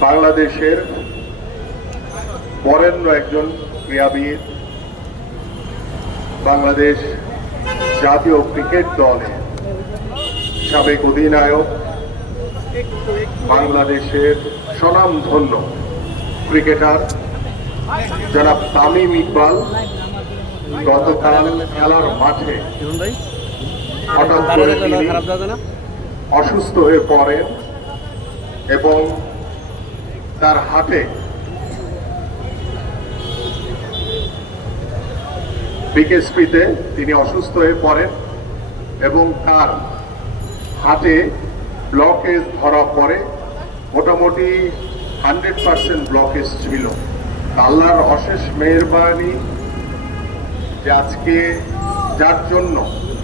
বাংলাদেশের বরেণ্য একজন ক্রীড়াবিদ বাংলাদেশ জাতীয় ক্রিকেট দলে সাবেক অধিনায়ক বাংলাদেশের স্বনামধন্য ক্রিকেটার জনাব তামিম ইকবাল গতকাল খেলার মাঠে হঠাৎ করে তিনি অসুস্থ হয়ে পড়েন এবং তার হাতে বিকেএসপিতে তিনি অসুস্থ হয়ে পড়েন এবং তার হাতে ব্লকেজ ধরা পড়ে। মোটামুটি হান্ড্রেড পার্সেন্ট ব্লকেজ ছিল। আল্লাহর অশেষ মেহরবানি যে আজকে যার জন্য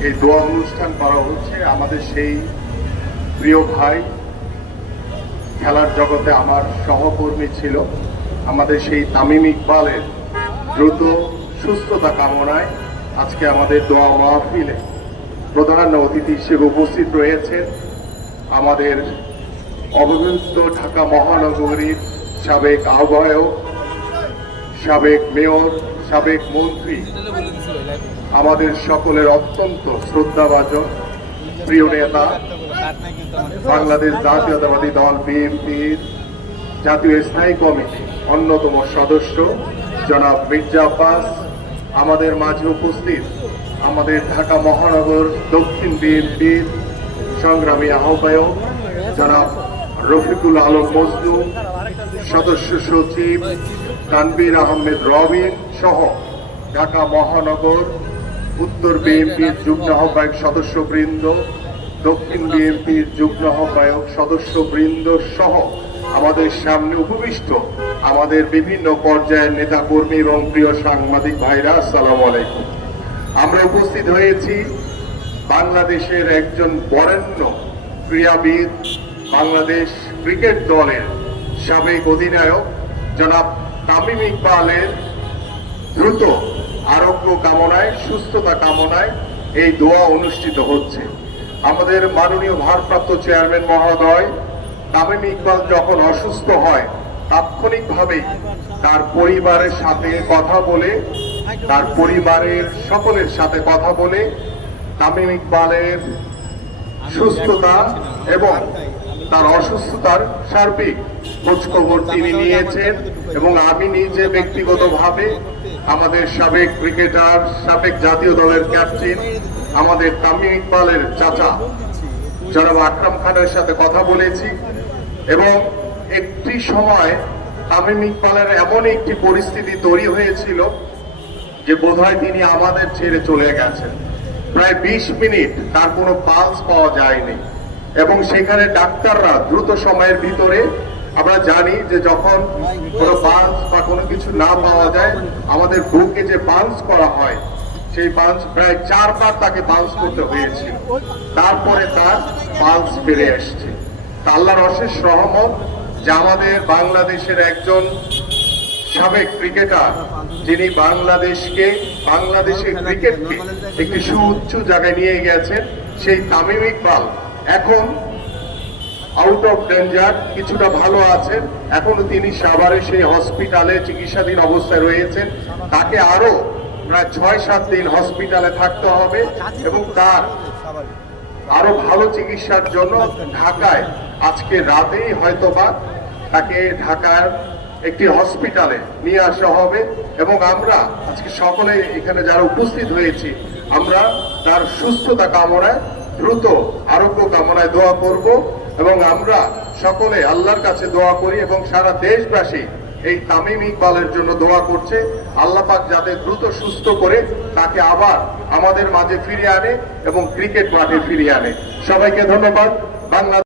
এই দোয়া অনুষ্ঠান করা হচ্ছে। আমাদের সেই প্রিয় ভাই খেলার জগতে আমার সহকর্মী ছিল। আমাদের সেই তামিম ইকবালের দ্রুত সুস্থতা কামনায় আজকে আমাদের দোয়া মাহফিলে প্রধান অতিথি হিসেবে উপস্থিত রয়েছেন আমাদের অবরুদ্ধ ঢাকা মহানগরীর সাবেক আহ্বায়ক, সাবেক মেয়র, সাবেক মন্ত্রী, আমাদের সকলের অত্যন্ত শ্রদ্ধাভাজন প্রিয় নেতা বাংলাদেশ জাতীয়তাবাদী দল বিএনপির জাতীয় স্থায়ী কমিটি অন্যতম সদস্য জনাব মির্জা আব্বাস। আমাদের মাঝে উপস্থিত আমাদের ঢাকা মহানগর দক্ষিণ বিএনপির সংগ্রামী আহ্বায়ক জনাব রফিকুল আলম মজনু, সদস্য সচিব তানবীর আহমেদ রবিন সহ ঢাকা মহানগর উত্তর বিএনপির যুগ্ম আহ্বায়ক সদস্যবৃন্দ দক্ষিণ বিএনপির যুগ্ম আহ্বায়ক সদস্য বৃন্দ সহ আমাদের সামনে উপবিষ্ট আমাদের বিভিন্ন পর্যায়ের নেতা কর্মী এবং প্রিয় সাংবাদিক ভাইরা, আসসালামু আলাইকুম। আমরা উপস্থিত হয়েছি বাংলাদেশের একজন বরেণ্য ক্রীড়াবিদ, বাংলাদেশ ক্রিকেট দলের সাবেক অধিনায়ক, জনাব তামিম ইকবালের দ্রুত আরোগ্য কামনায়, সুস্থতা কামনায় এই দোয়া অনুষ্ঠিত হচ্ছে। আমাদের মাননীয় ভারপ্রাপ্ত চেয়ারম্যান মহোদয়, তামিম ইকবাল যখন অসুস্থ হয় তাৎক্ষণিকভাবেই তার পরিবারের সাথে কথা বলে, তার পরিবারের সকলের সাথে কথা বলে, তামিম ইকবালের সুস্থতা এবং তার অসুস্থতার সার্বিক খোঁজখবর তিনি নিয়েছেন এবং আমি নিজে ব্যক্তিগতভাবে আমাদের সাবেক ক্রিকেটার, সাবেক জাতীয় দলের ক্যাপ্টেন আমাদের তামিম ইকবালের চাচা, জনাব আকরাম খানের সাথে কথা বলেছি এবং একটি সময় তামিম ইকবালের এমন একটি পরিস্থিতি তৈরি হয়েছিল যে বোধহয় তিনি আমাদের ছেড়ে চলে গেছেন। প্রায় বিশ মিনিট তার কোনো পালস পাওয়া যায়নি এবং সেখানে ডাক্তাররা দ্রুত সময়ের ভিতরে আমরা জানি যে যখন কোনো পালস বা কোনো কিছু না পাওয়া যায়, আমাদের বুকে যে পালস করা হয় সেই পালস প্রায় চারবার তাকে পালস করতে হয়েছিল তারপরে তার পালস ফিরে আসছে। তা আল্লাহর অশেষ রহমত যে আমাদের বাংলাদেশের একজন সাবেক ক্রিকেটার যিনি বাংলাদেশকে, বাংলাদেশের ক্রিকেটকে একটি সুউচ্চ জায়গায় নিয়ে গেছেন সেই তামিম ইকবাল এখন আউট অফ ডেঞ্জার কিছুটা ভালো আছেন। এখনও তিনি সাভারে সেই হসপিটালে চিকিৎসাধীন অবস্থায় রয়েছেন। তাকে আরও প্রায় ছয়, সাত দিন হসপিটালে থাকতে হবে এবং তার আরও ভালো চিকিৎসার জন্য ঢাকায় আজকে রাতেই হয়তোবা তাকে ঢাকার একটি হসপিটালে নিয়ে আসা হবে এবং আমরা আজকে সকলে এখানে যারা উপস্থিত হয়েছি, আমরা তার সুস্থতা কামনায়, দ্রুত আরোগ্য কামনায় দোয়া করব এবং আমরা সকলে আল্লাহর কাছে দোয়া করি এবং সারা দেশবাসী এই তামিম ইকবালের জন্য দোয়া করছে। আল্লাহ পাক যাতে দ্রুত সুস্থ করে তাকে আবার আমাদের মাঝে ফিরিয়ে আনে এবং ক্রিকেট মাঠে ফিরিয়ে আনে। সবাইকে ধন্যবাদ। বাংলা